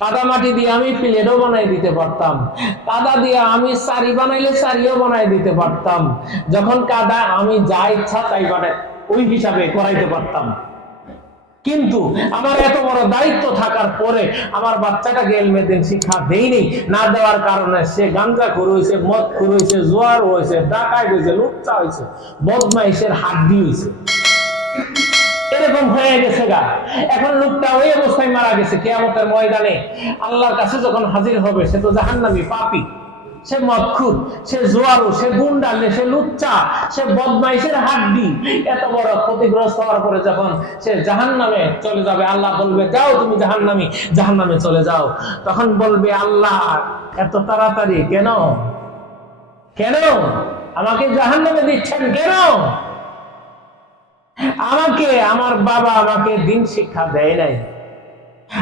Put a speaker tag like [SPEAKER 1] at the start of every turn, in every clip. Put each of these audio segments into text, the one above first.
[SPEAKER 1] কাদা মাটি দিয়ে আমি প্লেটও বানাই দিতে পারতাম। কাদা দিয়ে আমি সারি বানাইলে সারিও বানাই দিতে পারতাম। যখন কাদা আমি যা ইচ্ছা তাই বানাই, ওই হিসাবে করাইতে পারতাম। কিন্তু আমার এত বড় দায়িত্ব থাকার পরে আমার বাচ্চাটাকে এলমেদিন শিক্ষা দেইনি। না দেওয়ার কারণে সে গাঞ্জা খুর হয়েছে মদ খুর হয়েছে জোয়ার হয়েছে ডাকাই হয়েছে লুচ্চা হয়েছে বদমাইশের হাড্ডি হয়েছে এরকম হয়ে গেছে গা। এখন লোকটা ওই অবস্থায় মারা গেছে, কেয়ামতের ময়দানে। আল্লাহর কাছে যখন হাজির হবে, সে তো জাহান্নামী, পাপী। সে মদখুর, সে জোয়ারু, সে গুন্ডালে সে লুচ্চা, সে বদমাইশের হাড্ডি। এত বড় ক্ষতিগ্রস্ত হওয়ার পরে যখন সে জাহান্নামে চলে যাবে, আল্লাহ বলবে, যাও তুমি জাহান্নামি, জাহান্নামে চলে যাও। তখন বলবে, আল্লাহ, এত তাড়াতাড়ি কেন? কেন? আমাকে জাহান্নামে দিচ্ছেন কেন? আমাকে, আমার বাবা আমাকে দিন শিক্ষা দেয় নাই।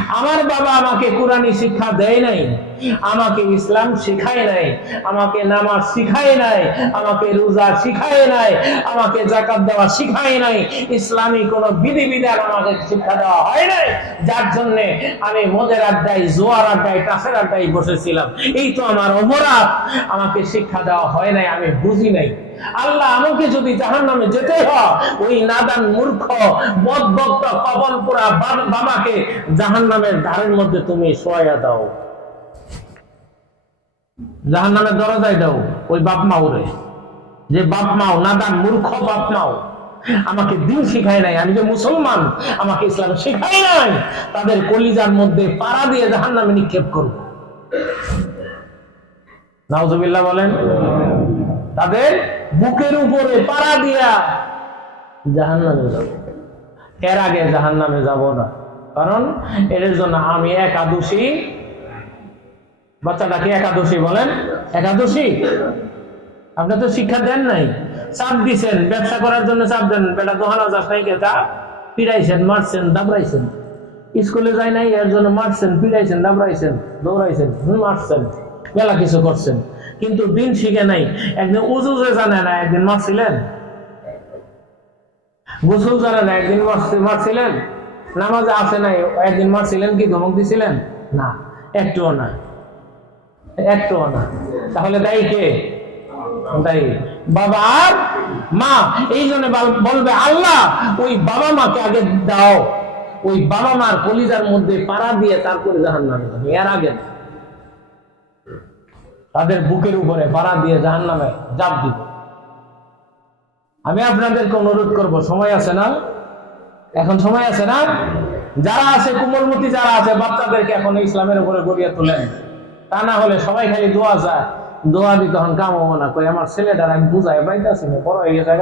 [SPEAKER 1] আমার বাবা আমাকে কোরআনী শিক্ষা দেয় নাই। আমাকে ইসলাম শিখায় নাই। আমাকে নামাজ শিখায় নাই। আমাকে রোজা শিখায় নাই। আমাকে জাকাত দেওয়া শিখায় নাই। ইসলামী কোনো বিধিবিধান আমাকে শিক্ষা দেওয়া হয় নাই। যার জন্য আমি মদের আড্ডায়, জোয়ার আড্ডায় টাসের আড্ডায় বসেছিলাম। এই তো আমার অপরাধ। আমাকে শিক্ষা দেওয়া হয় নাই, আমি বুঝি নাই। আল্লাহ আমাকে যদি জাহান নামে যেতে হয়, ওই নাদান মূর্খ বদভক্ত কবল পুরা বাবাকে জাহান নামের ধারের মধ্যে তুমি শোয়া দাও। জাহান নামের দরজায় দাও, ওই বাপ মাউরে যে বাপ মাও নাদান মূর্খ বাপ মাও আমাকে দিন শিখায় নাই, আমি যে মুসলমান, আমাকে ইসলাম শিখায় নাই, তাদের কলিজার মধ্যে পাড়া দিয়ে জাহান নামে নিক্ষেপ করব। নাউজুবিল্লাহ বলেন। তাদের বুকের উপরে পাড়া দিয়া জাহান নামে যাব। এর আগে জাহান নামে যাব না। কারণ এর জন্য আমি একাদশী, বাচ্চাটাকে একাদশী বলেন? একাদশী? আপনি তো শিক্ষা দেন নাই। চাপ দিছেন, ব্যবসা করার জন্য চাপ দেন। বেটা দোহানা যাস নাই কেতা, পিড়াইছেন, মারছেন, দাবড়াইছেন। স্কুলে যায় নাই, এর জন্য মারছেন, পিড়াইছেন, দাবড়াইছেন, দৌড়াইছেন, মারছেন, মেলা কিছু করছেন। কিন্তু দিন শিখে নাই। একদিন উজু যে জানে না, একদিন মারছিলেন? গোসল জানে না, একদিন মারছি- মারছিলেন? নামাজে আসে নাই, একদিন মারছিলেন কি, ধমক দিছিলেন? না, একটুও না। একটুও না। তাহলে দায়ী কে? দায়ী। বাবা আর মা। এই জন্য বলবে, আল্লাহ, ওই বাবা মাকে আগে দাও। ওই বাবা মার কলিজার মধ্যে পাড়া দিয়ে তারপরে জাহান নামে এর আগে না। তাদের বুকের উপরে পাড়া দিয়ে জাহান নামে জাপ দিব। আমি আপনাদেরকে অনুরোধ করব, সময় আছে না? এখন সময় আছে না? যারা আছে, কোমলমতি যারা আছে, বাচ্চাদেরকে এখন ইসলামের উপরে গড়িয়ে তোলেন। তা না হলে সবাই খালি দোয়া যায় দোয়া দিতে তখন কাম হব না। করে আমার ছেলেটার আমি বুঝাই, পাইতেছি না, বড় হয়ে গেছে